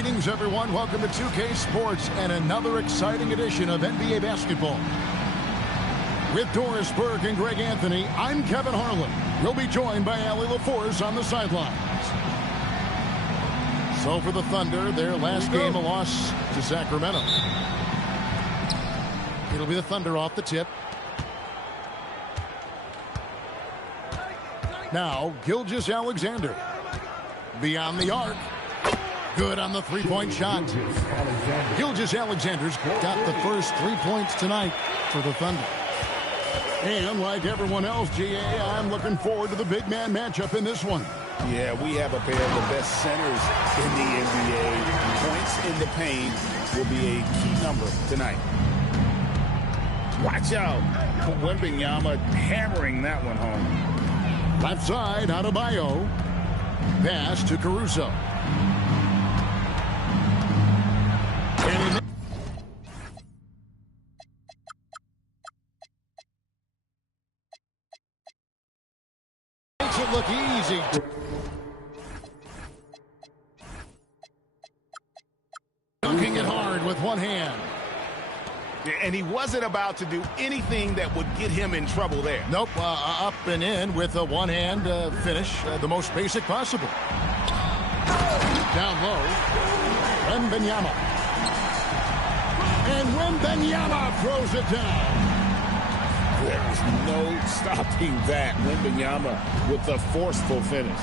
Greetings, everyone. Welcome to 2K Sports and another exciting edition of NBA basketball. With Doris Burke and Greg Anthony, I'm Kevin Harlan. We'll be joined by Allie LaForce on the sidelines. So for the Thunder, their last game, a loss to Sacramento. It'll be the Thunder off the tip. Now, Gilgeous-Alexander. Beyond the arc. Good on the three-point shot. Gilgeous-Alexander's got the first 3 points tonight for the Thunder. And like everyone else, GA, I'm looking forward to the big man matchup in this one. Yeah, we have a pair of the best centers in the NBA. Points in the paint will be a key number tonight. Watch out. Wembanyama hammering that one home. Left side, Adebayo. Pass to Caruso. Makes it look easy. Dunking it hard with one hand. And he wasn't about to do anything that would get him in trouble there. Nope, up and in with a one-hand finish, the most basic possible. Down low, Wembanyama. And Wembanyama throws it down. There is no stopping that. Wembanyama with a forceful finish.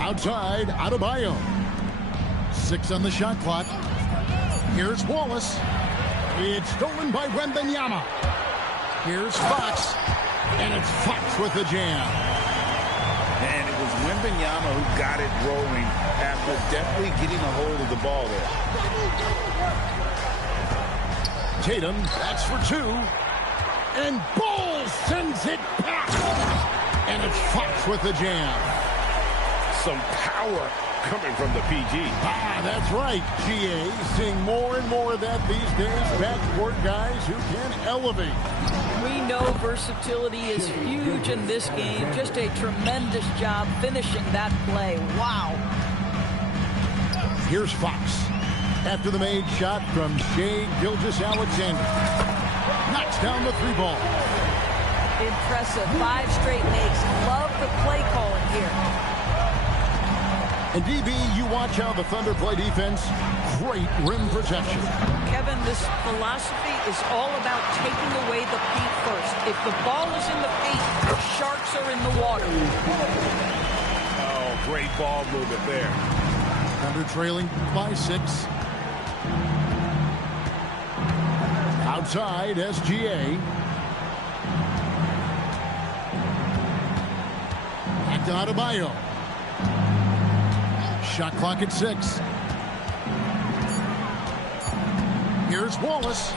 Outside, Adebayo. 6 on the shot clock. Here's Wallace. It's stolen by Wembanyama. Here's Fox. And it's Fox with the jam. And it was Wembanyama who got it rolling after definitely getting a hold of the ball there. Tatum, that's for 2. And Ball sends it back. And it's Fox with the jam. Some power coming from the PG. That's right, GA. Seeing more and more of that these days. Backcourt guys who can elevate. We know versatility is huge in this game. Just a tremendous job finishing that play. Wow. Here's Fox. After the made shot from Shai Gilgeous-Alexander. Knocks down the 3 ball. Impressive. 5 straight makes. Love the play calling here. And DB, you watch how the Thunder play defense. Great rim protection. Kevin, this philosophy is all about taking away the paint first. If the ball is in the paint, the Sharks are in the water. Oh, great ball movement there. Thunder trailing by 6. Outside, SGA. Back to Adebayo. Shot clock at 6. Here's Wallace.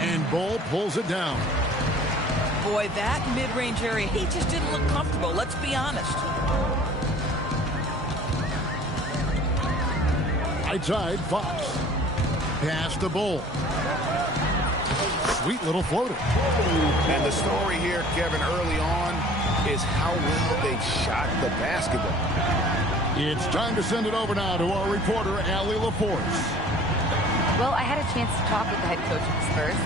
And Ball pulls it down. Boy, that mid-range area, he just didn't look comfortable. Let's be honest. Right side, Fox. Pass to Ball. Sweet little floater. And the story here, Kevin, early on is how well they shot the basketball. It's time to send it over now to our reporter, Allie LaForce. Well, I had a chance to talk with the head coach of the Spurs.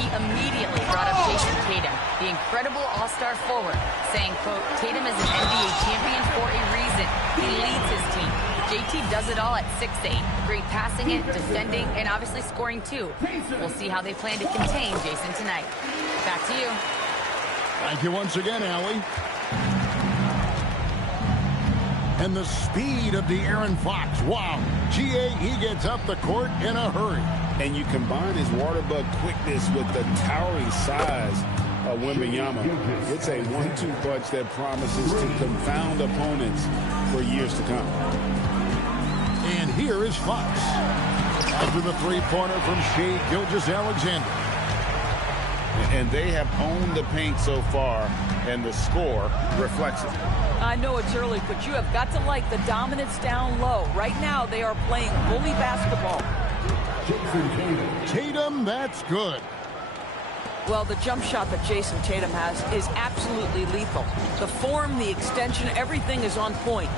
He immediately brought up Jason Tatum, the incredible all-star forward, saying, quote, Tatum is an NBA champion for a reason. He leads his team. JT does it all at 6'8". Great passing it, defending, and obviously scoring too. We'll see how they plan to contain Jason tonight. Back to you. Thank you once again, Allie. And the speed of De'Aaron Fox. Wow. GA, he gets up the court in a hurry. And you combine his water bug quickness with the towering size of Wembanyama. It's a 1-2 punch that promises to confound opponents for years to come. And here is Fox. After the 3-pointer from Shai Gilgeous-Alexander. And they have owned the paint so far, and the score reflects it. I know it's early, but you have got to like the dominance down low. Right now, they are playing bully basketball. Tatum, that's good. Well, the jump shot that Jason Tatum has is absolutely lethal. The form, the extension, everything is on point.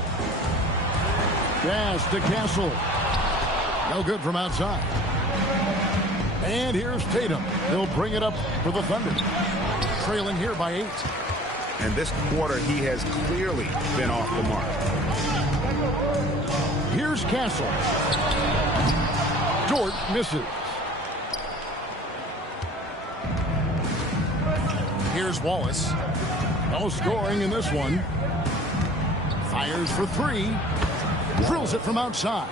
Pass to Castle. No good from outside. And here's Tatum. He'll bring it up for the Thunder. Trailing here by 8. And this quarter, he has clearly been off the mark. Here's Castle. Dort misses. Here's Wallace. No scoring in this one. Fires for 3. Drills it from outside.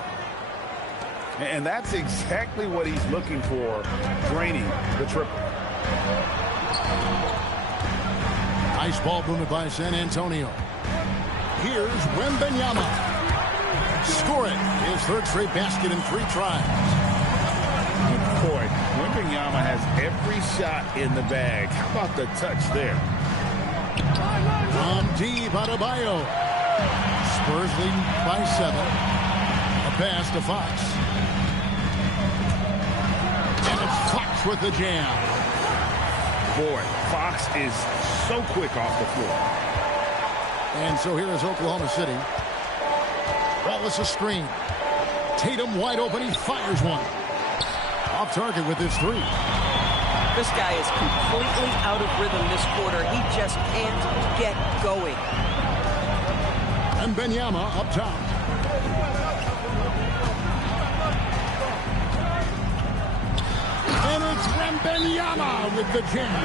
And that's exactly what he's looking for, draining the triple. Nice ball movement by San Antonio. Here's Wembanyama. Score it. His third straight basket in 3 tries. Boy, Wembanyama has every shot in the bag. How about the touch there? From deep, Adebayo. Spurs leading by 7. A pass to Fox. And it's Fox with the jam. Boy, Fox is so quick off the floor. And so here is Oklahoma City. Wallace a screen. Tatum wide open. He fires one. Off target with his 3. This guy is completely out of rhythm this quarter. He just can't get going. And Wembanyama up top. And it's Wembanyama with the jam.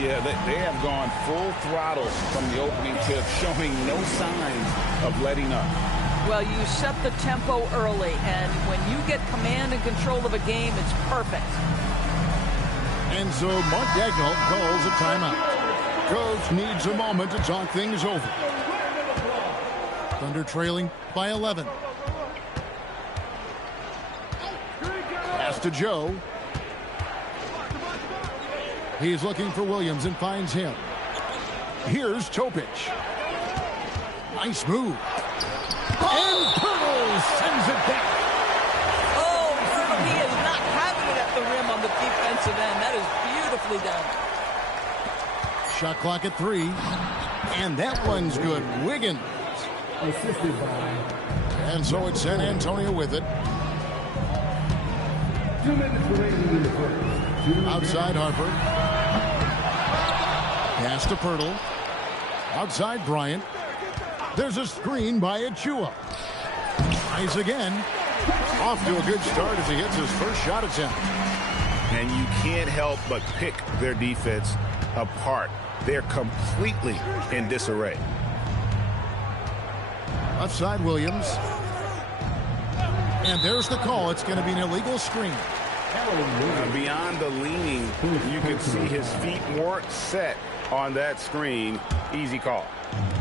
Yeah, they have gone full throttle from the opening tip, showing no signs of letting up. Well, you set the tempo early, and when you get command and control of a game, it's perfect. And so Mark Daigneault calls a timeout. Coach needs a moment to talk things over. Thunder trailing by 11. Pass to Joe. He's looking for Williams and finds him. Here's Topic. Nice move. And Pirtle sends it back. Oh, Pirtle, he is not having it at the rim on the defensive end. That is beautifully done. Shot clock at 3. And that one's good. Wiggins. And so it's San Antonio with it. 2 minutes remaining in the first. Outside Harper. Pass to Pirtle. Outside Bryant. There's a screen by Achua. Tries again. Off to a good start as he hits his first shot attempt. And you can't help but pick their defense apart. They're completely in disarray. Left side Williams. And there's the call. It's going to be an illegal screen. Beyond the leaning, you can see his feet weren't set on that screen. Easy call.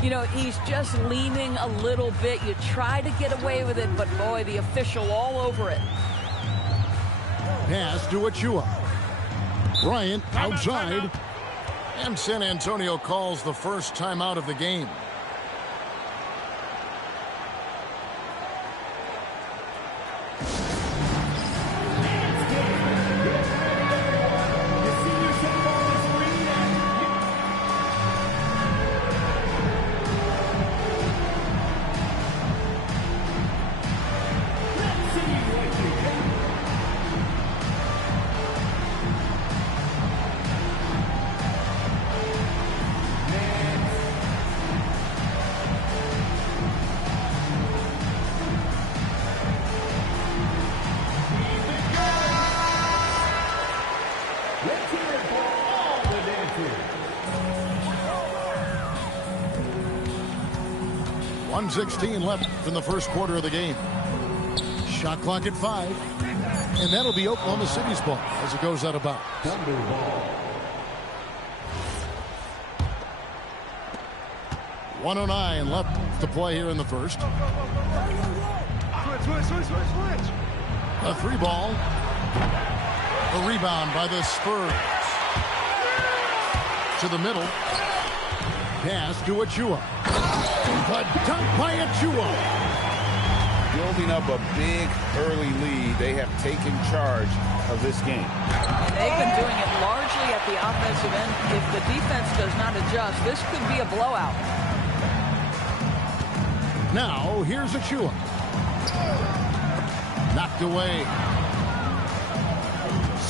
You know, he's just leaning a little bit. You try to get away with it, but boy, the official all over it. Pass to Achua. Bryant outside. And San Antonio calls the first timeout of the game. Let's hear it for all the dancers. 1:16 left in the first quarter of the game. Shot clock at 5. And that'll be Oklahoma City's ball as it goes out of bounds. Thunder ball. 1:09 left to play here in the first. Switch. A 3 ball. A rebound by the Spurs. To the middle. Pass to Achua. A dunk by Achua. building up a big early lead. They have taken charge of this game. And they've been doing it largely at the offensive end. If the defense does not adjust, this could be a blowout. Now, here's Achua. Knocked away.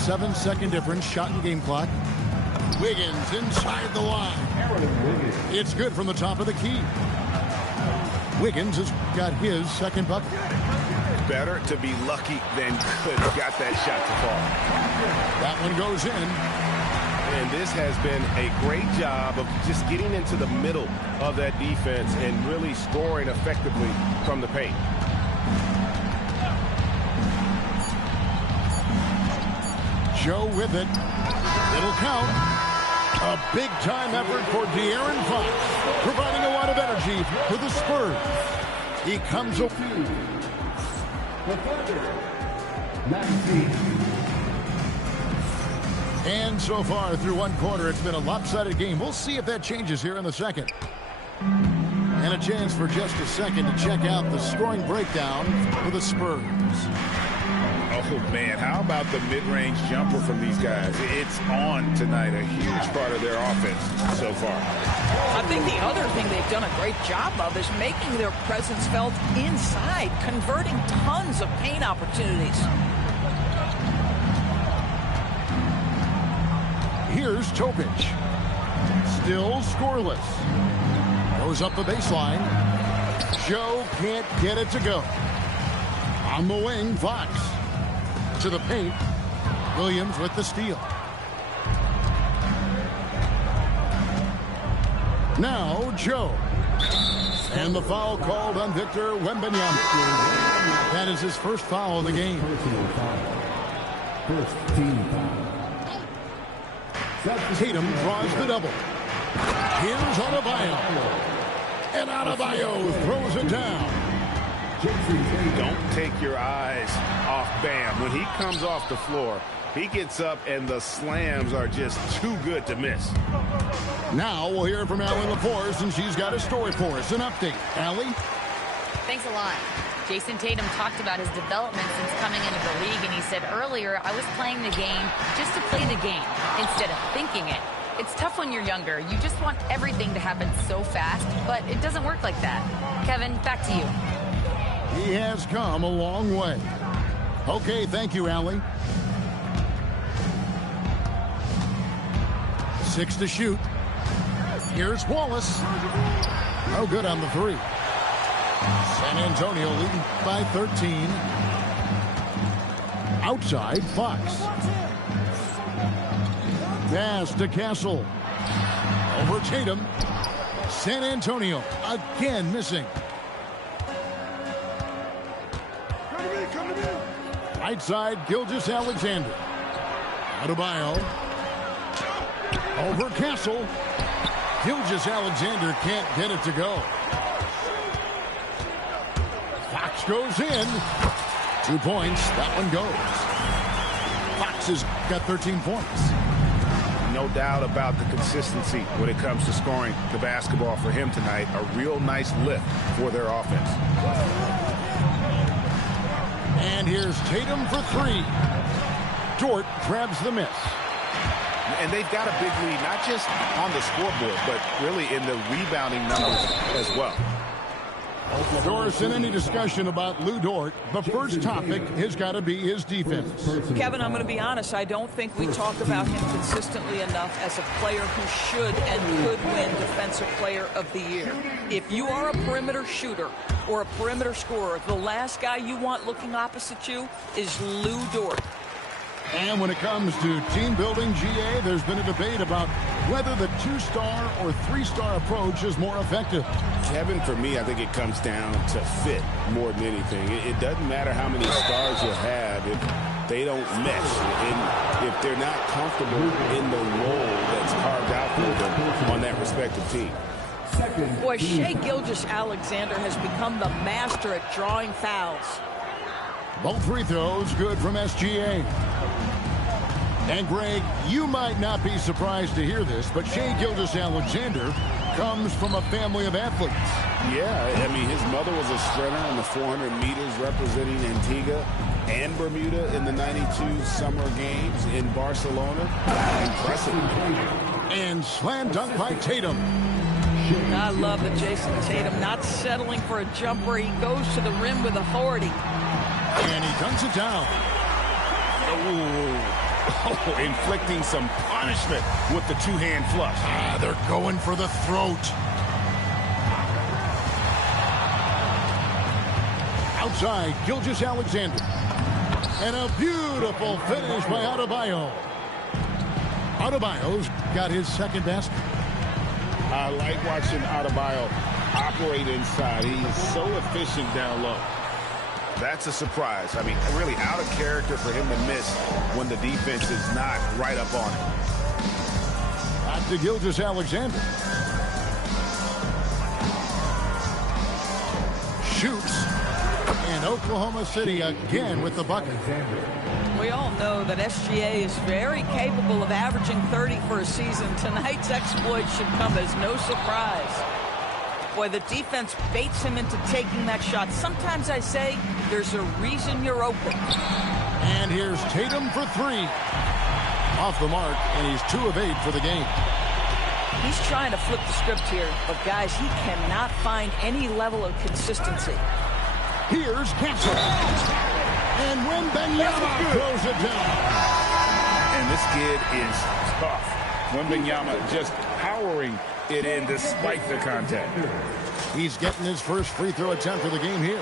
7-second difference, shot and game clock. Wiggins inside the line. It's good from the top of the key. Wiggins has got his second bucket. Better to be lucky than good. Got that shot to fall. That one goes in. And this has been a great job of just getting into the middle of that defense and really scoring effectively from the paint. Joe with it. It'll count. A big-time effort for De'Aaron Fox, providing a lot of energy for the Spurs. He comes up. And so far through one quarter, it's been a lopsided game. We'll see if that changes here in the second. And a chance for just a second to check out the scoring breakdown for the Spurs. Oh, man, how about the mid-range jumper from these guys? It's on tonight, a huge part of their offense so far. I think the other thing they've done a great job of is making their presence felt inside, converting tons of paint opportunities. Here's Topic. Still scoreless. Goes up the baseline. Joe can't get it to go. On the wing, Fox. To the paint. Williams with the steal. Now Joe. And the foul called on Victor Wembanyama. That is his first foul of the game. First team foul. Tatum draws the double. Here's Adebayo. And Adebayo throws it down. Don't take your eyes off Bam. When he comes off the floor, he gets up and the slams are just too good to miss. Now we'll hear from Allie LaForce, and she's got a story for us. An update. Allie? Thanks a lot. Jason Tatum talked about his development since coming into the league, and he said earlier, I was playing the game just to play the game instead of thinking it. It's tough when you're younger. You just want everything to happen so fast, but it doesn't work like that. Kevin, back to you. He has come a long way. Okay, thank you, Allie. 6 to shoot. Here's Wallace. No good on the three. San Antonio leading by 13. Outside, Fox. Pass to Castle. Over Tatum. San Antonio again missing. Right side, Gilgeous-Alexander. Adebayo. Over Castle. Gilgeous-Alexander can't get it to go. Fox goes in. 2 points. That one goes. Fox has got 13 points. No doubt about the consistency when it comes to scoring the basketball for him tonight. A real nice lift for their offense. And here's Tatum for three. Dort grabs the miss. And they've got a big lead, not just on the scoreboard, but really in the rebounding numbers as well. Doris, in any discussion about Lou Dort, the first topic has got to be his defense. Kevin, I'm going to be honest. I don't think we talk about him consistently enough as a player who should and could win Defensive Player of the Year. If you are a perimeter shooter or a perimeter scorer, the last guy you want looking opposite you is Lou Dort. And when it comes to team building, GA, there's been a debate about whether the 2-star or 3-star approach is more effective. Kevin, for me, I think it comes down to fit more than anything. It doesn't matter how many stars you have if they don't mesh, and if they're not comfortable in the role that's carved out for them on that respective team. Boy, Shai Gilgeous-Alexander has become the master at drawing fouls. Both free throws good from SGA. And, Greg, you might not be surprised to hear this, but Shai Gilgeous-Alexander comes from a family of athletes. Yeah, I mean, his mother was a sprinter in the 400 meters representing Antigua and Bermuda in the 92 Summer Games in Barcelona. Impressive. And slam dunk by Tatum. I love that Jason Tatum not settling for a jumper. He goes to the rim with authority. And he dunks it down. Oh, inflicting some punishment with the two-hand flush. They're going for the throat. Outside, Gilgeous-Alexander. And a beautiful finish by Adebayo. Adebayo's got his second basket. I like watching Adebayo operate inside. He is so efficient down low. That's a surprise. I mean, really out of character for him to miss when the defense is not right up on him. Back to Gilgeous-Alexander. Shoots. And Oklahoma City again with the bucket. We all know that SGA is very capable of averaging 30 for a season. Tonight's exploit should come as no surprise. Boy, the defense baits him into taking that shot. Sometimes I say there's a reason you're open. And here's Tatum for three. Off the mark, and he's 2 of 8 for the game. He's trying to flip the script here, but guys, he cannot find any level of consistency. Here's Cancel. And Wembanyama throws it down. And this kid is tough. Wembanyama just powering it in despite the contact. He's getting his first free throw attempt for the game here.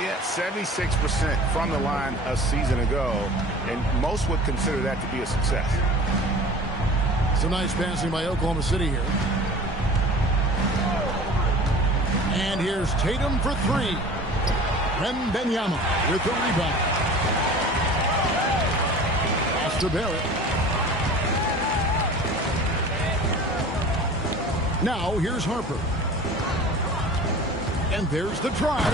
Yeah, 76% from the line a season ago, and most would consider that to be a success. Some nice passing by Oklahoma City here. And here's Tatum for three. Wembanyama with the rebound. Pass to Barrett. Now here's Harper. And there's the drive.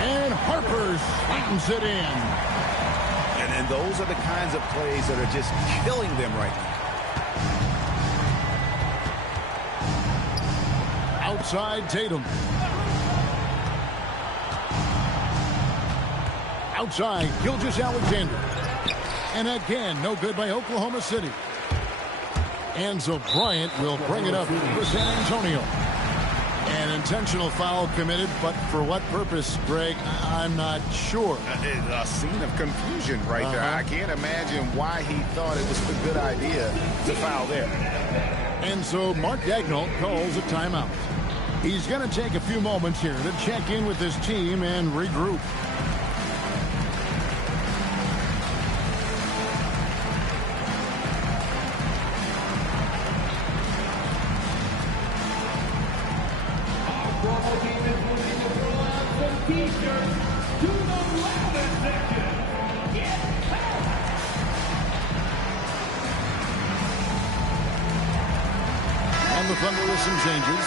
And Harper slams it in. And those are the kinds of plays that are just killing them right now. Outside Tatum. Outside Gilgeous-Alexander. And again, no good by Oklahoma City. And so Bryant will bring it up for San Antonio. An intentional foul committed, but for what purpose, Greg, I'm not sure. A scene of confusion right there. I can't imagine why he thought it was a good idea to foul there. And so Mark Daigneault calls a timeout. He's going to take a few moments here to check in with his team and regroup. And the Thunder with some changes.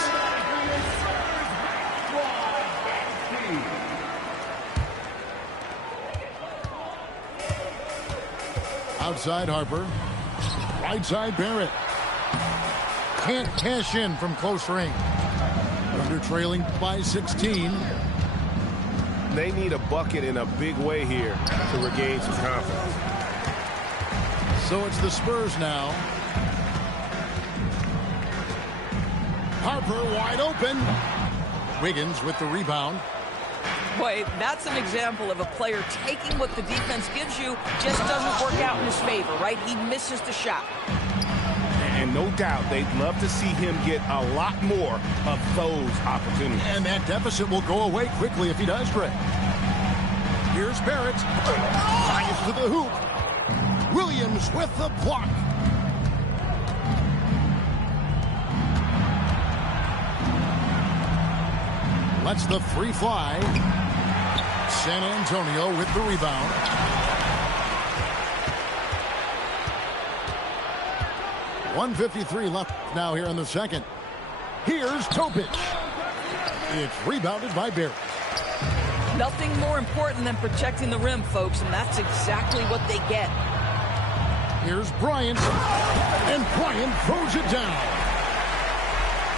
Outside Harper. Right side Barrett. Can't cash in from close range. Thunder trailing by 16. They need a bucket in a big way here to regain some confidence. So it's the Spurs now. Harper wide open. Wiggins with the rebound. Boy, that's an example of a player taking what the defense gives you, just doesn't work out in his favor, right? He misses the shot. And no doubt they'd love to see him get a lot more of those opportunities. And that deficit will go away quickly if he does, Greg. Here's Barrett. Drives to the hoop. Williams with the block. Lets the free fly. San Antonio with the rebound. .153 left now here in the second. Here's Topic. It's rebounded by Barrett. Nothing more important than protecting the rim, folks, and that's exactly what they get. Here's Bryant. And Bryant throws it down.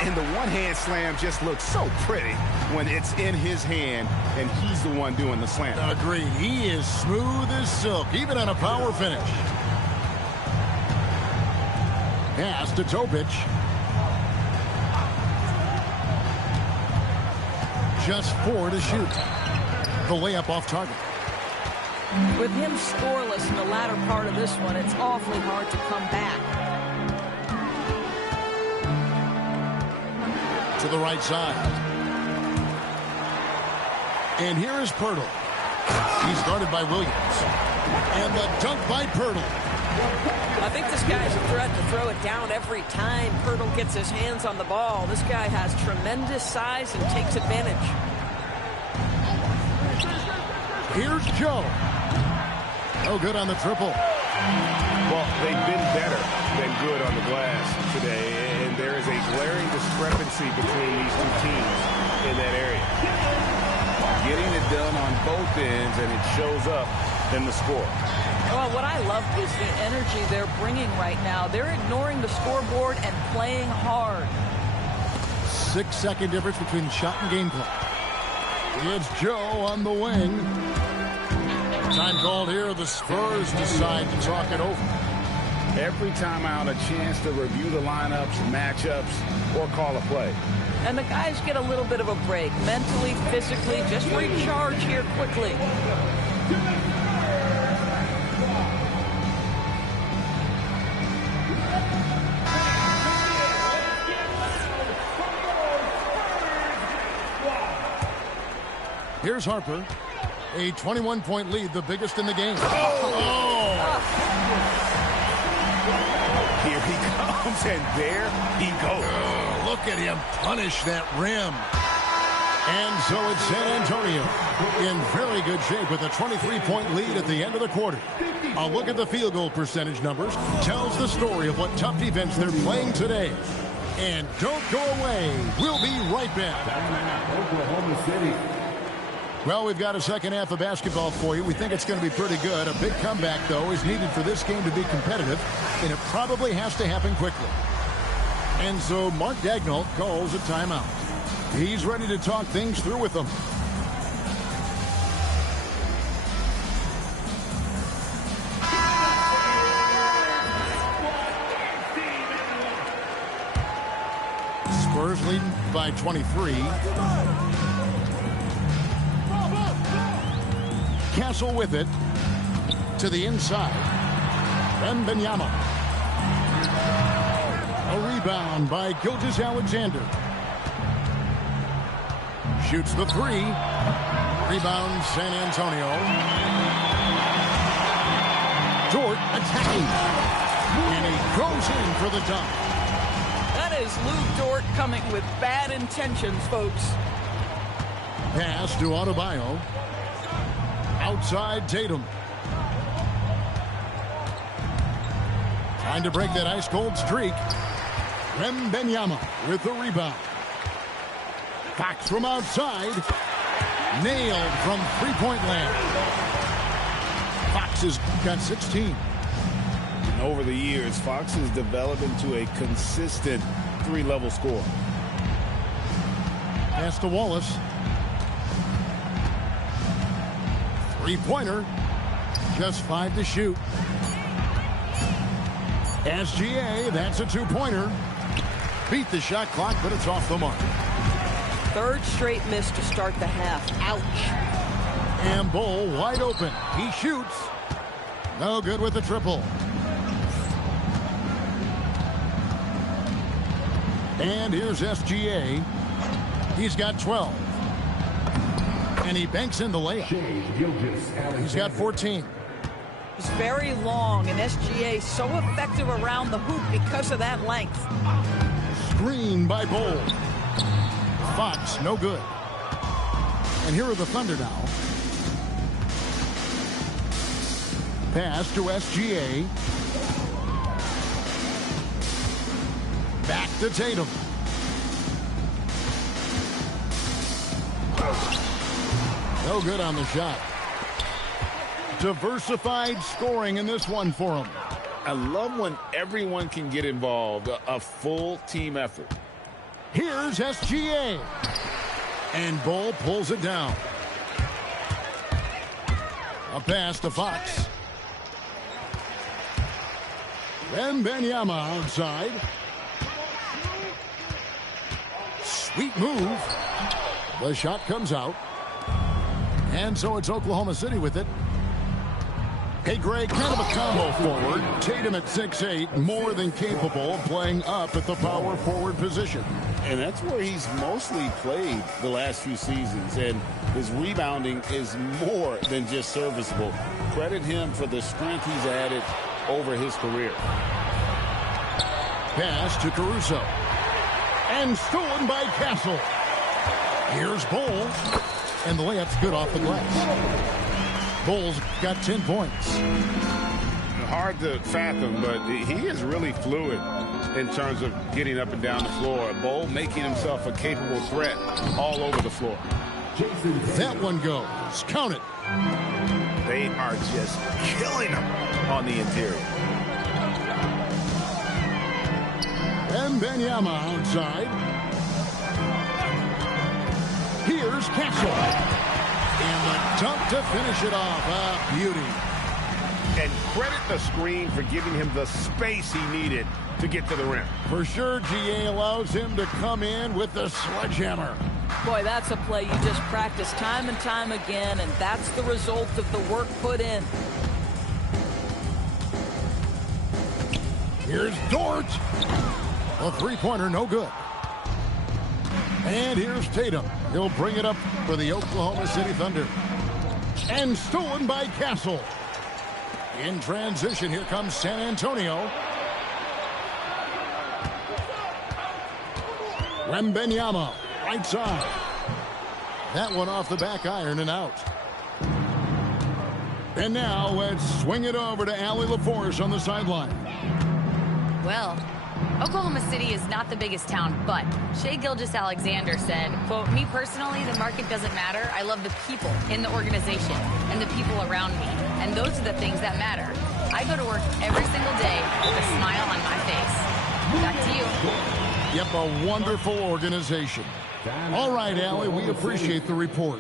And the one-hand slam just looks so pretty when it's in his hand and he's the one doing the slam. Agreed. He is smooth as silk, even on a power finish. Pass to Topic. Just 4 to shoot. The layup off target. With him scoreless in the latter part of this one, it's awfully hard to come back. To the right side. And here is Pirtle. He's guarded by Williams. And the dunk by Pirtle. I think this guy's a threat to throw it down every time Pirtle gets his hands on the ball. This guy has tremendous size and takes advantage. Here's Joe. No good on the triple. Well, they've been better than good on the glass today, and there is a glaring discrepancy between these two teams in that area. Getting it done on both ends, and it shows up in the score. Well, what I love is the energy they're bringing right now. They're ignoring the scoreboard and playing hard. 6-second difference between shot and game clock. It's Joe on the wing. Time called here. The Spurs decide to talk it over. Every time out, a chance to review the lineups, matchups, or call a play. And the guys get a little bit of a break. Mentally, physically, just recharge here quickly. Here's Harper. A 21-point lead, the biggest in the game. Here he comes, and there he goes. Look at him punish that rim. And so it's San Antonio in very good shape with a 23-point lead at the end of the quarter. A look at the field goal percentage numbers tells the story of what tough defense they're playing today. And don't go away. We'll be right back. Oklahoma City. Well, we've got a second half of basketball for you. We think it's going to be pretty good. A big comeback, though, is needed for this game to be competitive, and it probably has to happen quickly. And so Mark Daigneault calls a timeout. He's ready to talk things through with them. Spurs leading by 23. Castle with it to the inside. Wembanyama. A rebound by Gilgeous-Alexander. Shoots the 3. Rebound San Antonio. Dort attacking. And he goes in for the dunk. That is Lou Dort coming with bad intentions, folks. Pass to Adebayo. Outside Tatum. Trying to break that ice-cold streak. Wembanyama with the rebound. Fox from outside. Nailed from three-point land. Fox has got 16. And over the years, Fox has developed into a consistent three-level scorer. Pass to Wallace. Three-pointer. Just 5 to shoot. SGA, that's a two-pointer. Beat the shot clock, but it's off the mark. Third straight miss to start the half. Ouch. And Bull wide open. He shoots. No good with the triple. And here's SGA. He's got 12. And he banks in the layup. He's got 14. He's very long, and SGA so effective around the hoop because of that length. Screen by Bull. Fox, no good. And here are the Thunder now. Pass to SGA. Back to Tatum. No good on the shot. Diversified scoring in this one for him. I love when everyone can get involved, a full team effort. Here's SGA. And Bull pulls it down. A pass to Fox. Wembanyama outside. Sweet move. The shot comes out. And so it's Oklahoma City with it. Hey, Greg, kind of a combo forward. Tatum at 6'8", more than capable of playing up at the power forward position. And that's where he's mostly played the last few seasons. And his rebounding is more than just serviceable. Credit him for the strength he's added over his career. Pass to Caruso. And stolen by Castle. Here's Bull. And the layup's good off the glass. Bull's got 10 points. Hard to fathom, but he is really fluid in terms of getting up and down the floor. Bull making himself a capable threat all over the floor. That one goes. Count it. They are just killing him on the interior. Wembanyama outside. Here's Castle. And the dunk to finish it off. A beauty. And credit the screen for giving him the space he needed to get to the rim. For sure, GA allows him to come in with the sledgehammer. Boy, that's a play you just practice time and time again, and that's the result of the work put in. Here's Dort. A three-pointer, no good. And here's Tatum. He'll bring it up for the Oklahoma City Thunder. And stolen by Castle. In transition, here comes San Antonio. Wembanyama, right side. That one off the back iron and out. And now let's swing it over to Allie LaForce on the sideline. Well, Oklahoma City is not the biggest town, but Shai Gilgeous-Alexander said, quote, "Me personally, the market doesn't matter. I love the people in the organization and the people around me. And those are the things that matter. I go to work every single day with a smile on my face." Back to you. Yep, a wonderful organization. All right, Allie, we appreciate the report.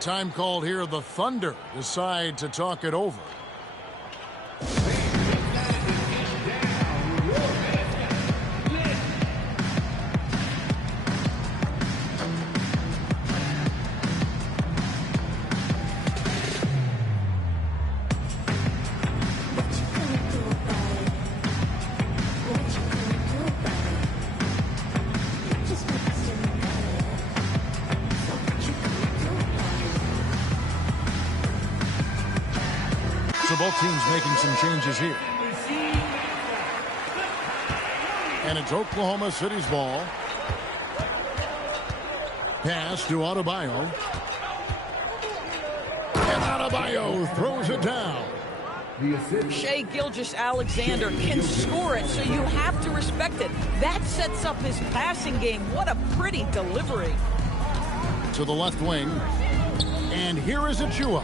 Time called here. The Thunder decide to talk it over. So both teams making some changes here. And it's Oklahoma City's ball. Pass to Adebayo. And Adebayo throws it down. Shai Gilgeous-Alexander can score it, so you have to respect it. That sets up his passing game. What a pretty delivery. To the left wing. And here is Achua.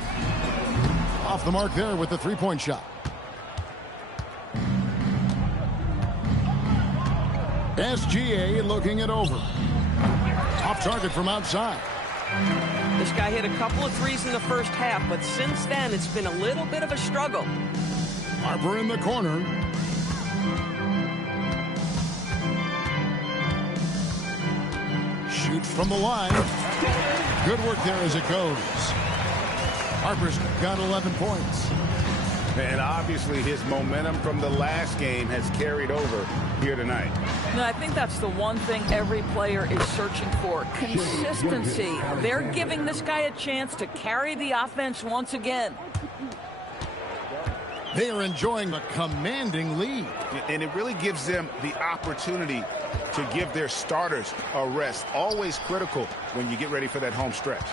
Off the mark there with the three-point shot. SGA looking it over. Off target from outside. This guy hit a couple of threes in the first half, but since then it's been a little bit of a struggle. Harper in the corner. Shoots from the line. Good work there as it goes. Harper's got 11 points. And obviously his momentum from the last game has carried over here tonight. No, I think that's the one thing every player is searching for. Consistency. They're giving this guy a chance to carry the offense once again. They are enjoying a commanding lead. And it really gives them the opportunity to give their starters a rest. Always critical when you get ready for that home stretch.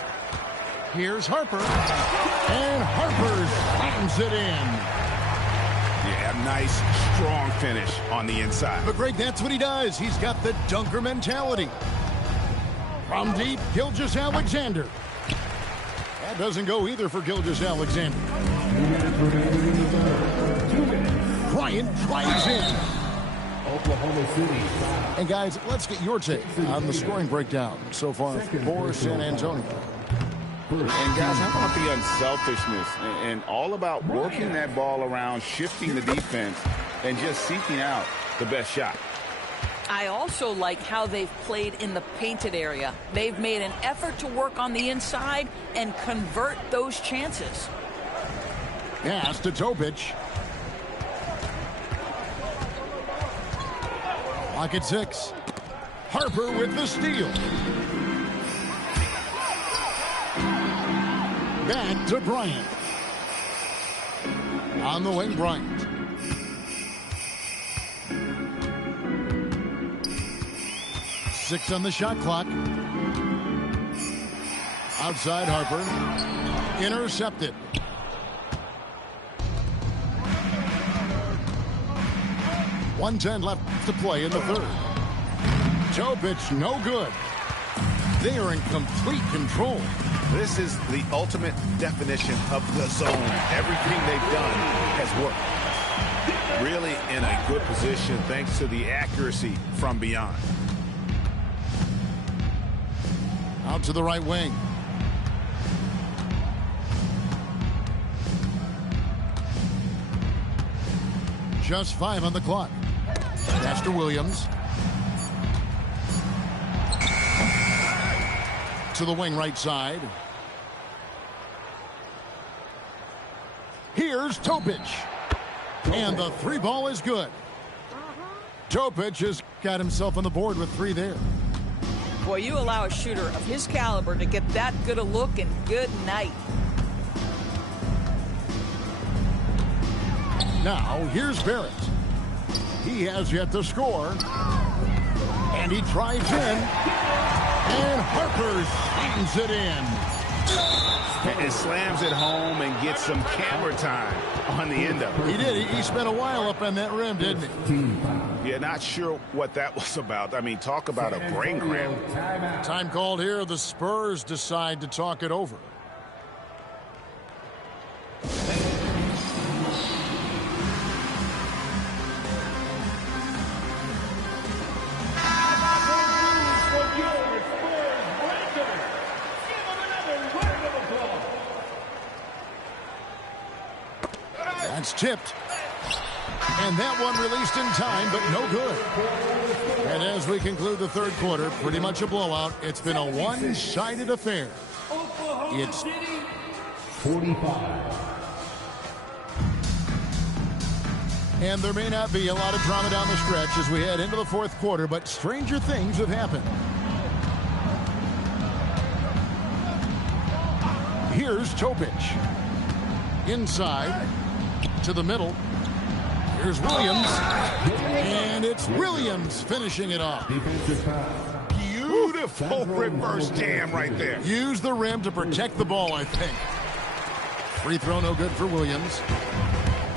Here's Harper. And Harper slams it in. Yeah, nice, strong finish on the inside. But Greg, that's what he does. He's got the dunker mentality. From deep, Gilgeous-Alexander. That doesn't go either for Gilgeous-Alexander. Bryant drives in. Oklahoma City. And guys, let's get your take on the scoring breakdown so far for San Antonio. And guys, how about the unselfishness and all about working that ball around, shifting the defense, and just seeking out the best shot. I also like how they've played in the painted area. They've made an effort to work on the inside and convert those chances. Pass to Topic. Lock at 6. Harper with the steal. Back to Bryant. On the wing, Bryant. Six on the shot clock. Outside Harper. Intercepted. .110 left to play in the third. Topic, no good. They are in complete control. This is the ultimate definition of the zone. Everything they've done has worked. Really in a good position thanks to the accuracy from beyond. Out to the right wing. Just 5 on the clock. Pass to Williams. To the wing right side. Here's Topic. And the 3 ball is good. Topic has got himself on the board with 3 there. Boy, you allow a shooter of his caliber to get that good a look, and good night. Now, here's Barrett. He has yet to score. And he drives in. And Harper slams it in. And slams it home and gets some camera time on the end of it. He did. He spent a while up on that rim, didn't he? Yeah, not sure what that was about. I mean, talk about a brain cramp. Time called here. The Spurs decide to talk it over. That's tipped. And that one released in time, but no good. And as we conclude the third quarter, pretty much a blowout. It's been a one-sided affair. It's 45. And there may not be a lot of drama down the stretch as we head into the fourth quarter, but stranger things have happened. Here's Topic. Inside to the middle. Here's Williams. And it's Williams finishing it off. Beautiful reverse jam right there. Use the rim to protect the ball, I think. Free throw no good for Williams.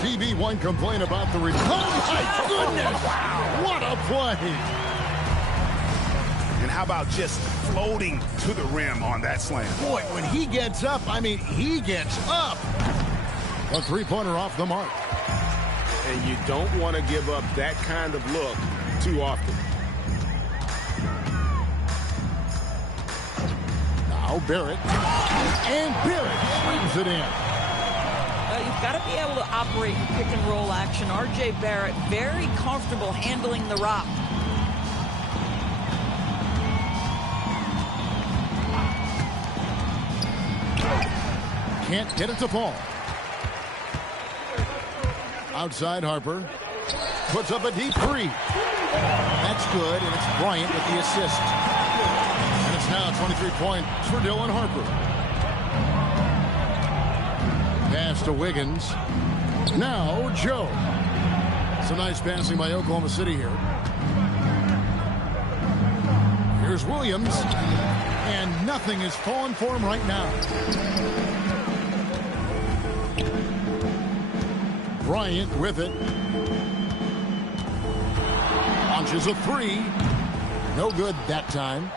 TB1 complain about the rebound. Oh, my goodness! Wow. What a play! And how about just floating to the rim on that slam? Boy, when he gets up, I mean, he gets up. A three-pointer off the mark. And you don't want to give up that kind of look too often. Now Barrett. And Barrett swings it in. You've got to be able to operate in pick and roll action. R.J. Barrett very comfortable handling the rock. Can't get it to fall. Outside Harper. Puts up a deep 3. That's good, and it's Bryant with the assist. And it's now 23 points for Dylan Harper. Pass to Wiggins. Now Joe. Some nice passing by Oklahoma City here. Here's Williams. And nothing is falling for him right now. Bryant with it. Launches a 3. No good that time.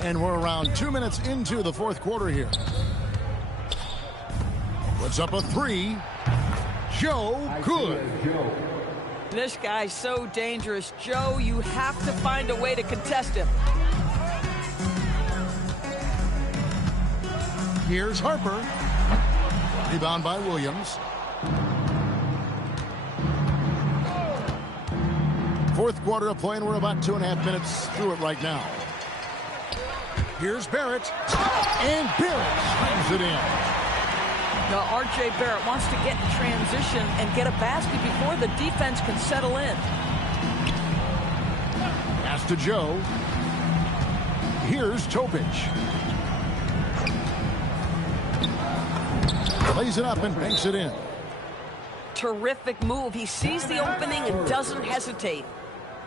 And we're around 2 minutes into the fourth quarter here. Puts up a three. Joe good. This guy's so dangerous. Joe, you have to find a way to contest him. Here's Harper. Rebound by Williams. Fourth quarter of play, and we're about 2.5 minutes through it right now. Here's Barrett. And Barrett slams it in. Now, R.J. Barrett wants to get in transition and get a basket before the defense can settle in. Pass to Joe. Here's Topic. Lays it up and banks it in. Terrific move. He sees the opening and doesn't hesitate.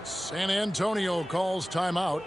San Antonio calls timeout.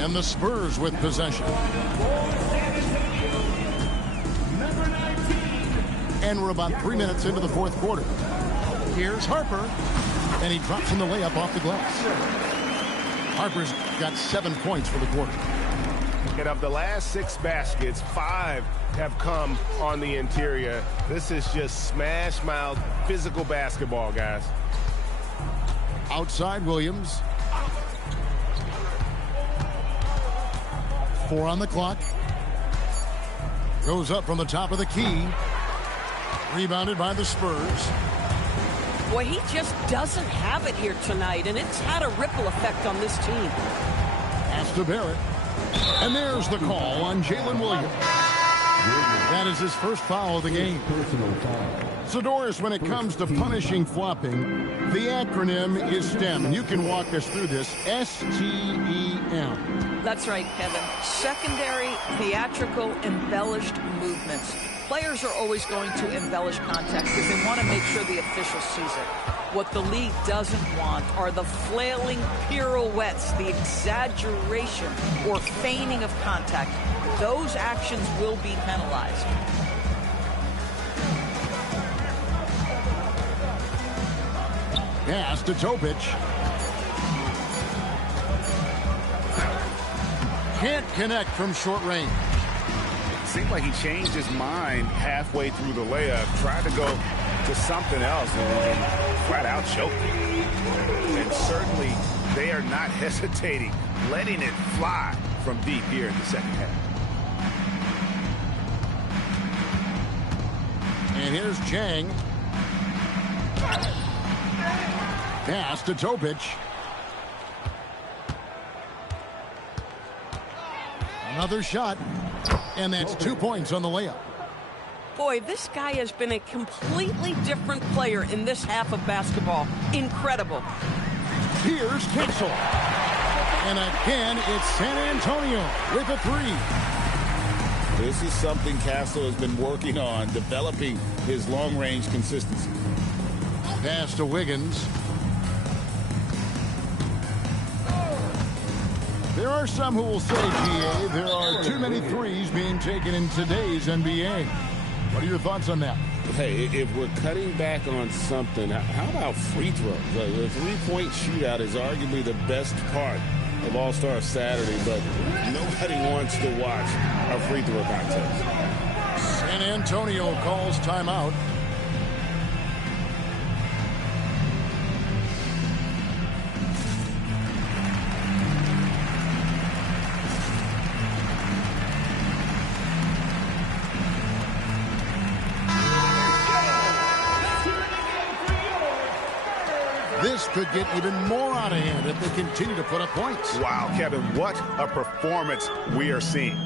And the Spurs with possession. And we're about 3 minutes into the fourth quarter. Here's Harper. And he drops in the layup off the glass. Harper's got 7 points for the quarter. And of the last 6 baskets, 5 have come on the interior. This is just smash mouth physical basketball, guys. Outside Williams. 4 on the clock. Goes up from the top of the key. Rebounded by the Spurs. Boy, he just doesn't have it here tonight, and it's had a ripple effect on this team. Pass to Barrett. And there's the call on Jalen Williams. That is his first foul of the game. So, Doris, when it comes to punishing flopping, the acronym is STEM. And you can walk us through this. S-T-E-M. That's right, Kevin. Secondary, theatrical, embellished movements. Players are always going to embellish contact because they want to make sure the official sees it. What the league doesn't want are the flailing pirouettes, the exaggeration or feigning of contact. Those actions will be penalized. Pass to Topic. Can't connect from short range. Seemed like he changed his mind halfway through the layup, tried to go to something else, and flat out choked it. And certainly they are not hesitating, letting it fly from deep here in the second half. And here's Chang. Pass to Topic. Another shot. And that's 2 points on the layup. Boy, this guy has been a completely different player in this half of basketball. Incredible. Here's Kixel. And again, it's San Antonio with a 3. This is something Castle has been working on, developing his long-range consistency. Pass to Wiggins. There are some who will say, GA, there are too many threes being taken in today's NBA. What are your thoughts on that? Hey, if we're cutting back on something, how about free throws? The three-point shootout is arguably the best part of All-Star Saturday, but nobody wants to watch a free throw contest. San Antonio calls timeout. This could get even more out of hand if they continue to put up points. Wow, Kevin, what a performance we are seeing.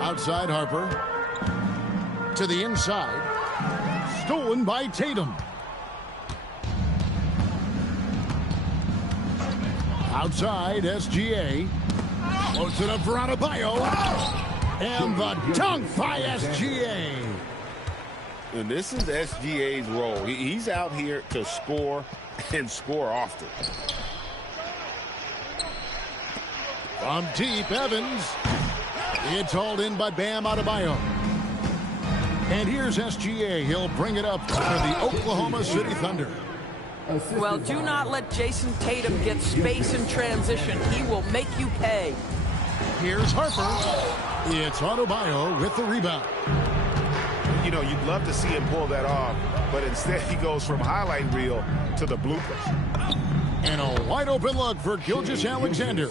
Outside Harper. To the inside. Stolen by Tatum. Outside SGA. Floats it up for Adebayo. And the dunk by SGA. And this is SGA's role. He's out here to score and score often. From deep, Evans. It's hauled in by Bam Adebayo. And here's SGA. He'll bring it up for the Oklahoma City Thunder. Well, do not let Jason Tatum get space in transition. He will make you pay. Here's Harper. It's Adebayo with the rebound. You know, you'd love to see him pull that off, but instead he goes from highlight reel to the bloopers. And a wide open look for Gilgeous-Alexander.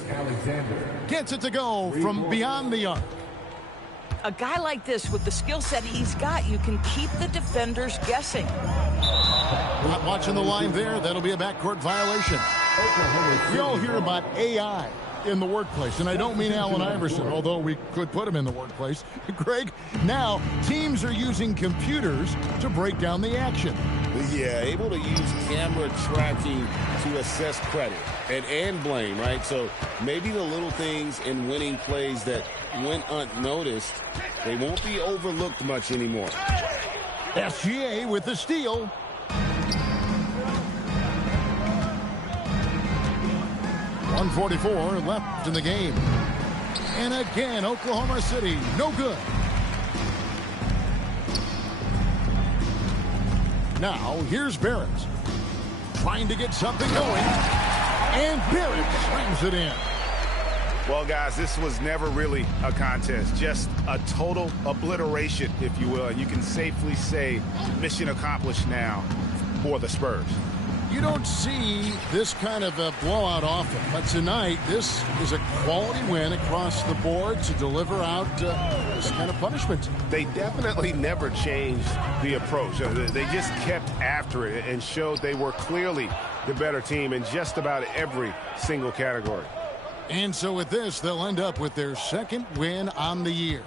Gets it to go from beyond the arc. A guy like this, with the skill set he's got, you can keep the defenders guessing. Not watching the line there. That'll be a backcourt violation. We all hear about AI in the workplace, and I don't mean Allen Iverson, although we could put him in the workplace. Greg, now teams are using computers to break down the action. Yeah, able to use camera tracking to assess credit and blame, right? So maybe the little things in winning plays that went unnoticed, they won't be overlooked much anymore. SGA with the steal. .144 left in the game. And again, Oklahoma City, no good. Now, here's Barrett. Trying to get something going. And Barrett slams it in. Well, guys, this was never really a contest. Just a total obliteration, if you will. And you can safely say mission accomplished now for the Spurs. You don't see this kind of a blowout often, but tonight this is a quality win across the board to deliver out this kind of punishment. They definitely never changed the approach. They just kept after it and showed they were clearly the better team in just about every single category. And so with this, they'll end up with their second win on the year.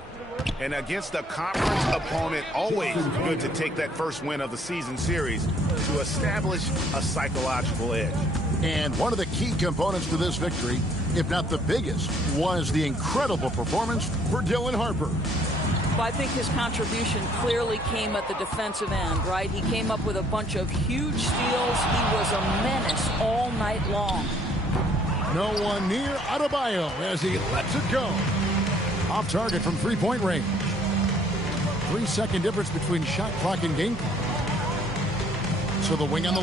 And against a conference opponent, always good to take that first win of the season series to establish a psychological edge. And one of the key components to this victory, if not the biggest, was the incredible performance for Dylan Harper. Well, I think his contribution clearly came at the defensive end, right? He came up with a bunch of huge steals. He was a menace all night long. No one near Adebayo as he lets it go. Off target from three-point range. 3-second difference between shot clock and game clock. So the wing on the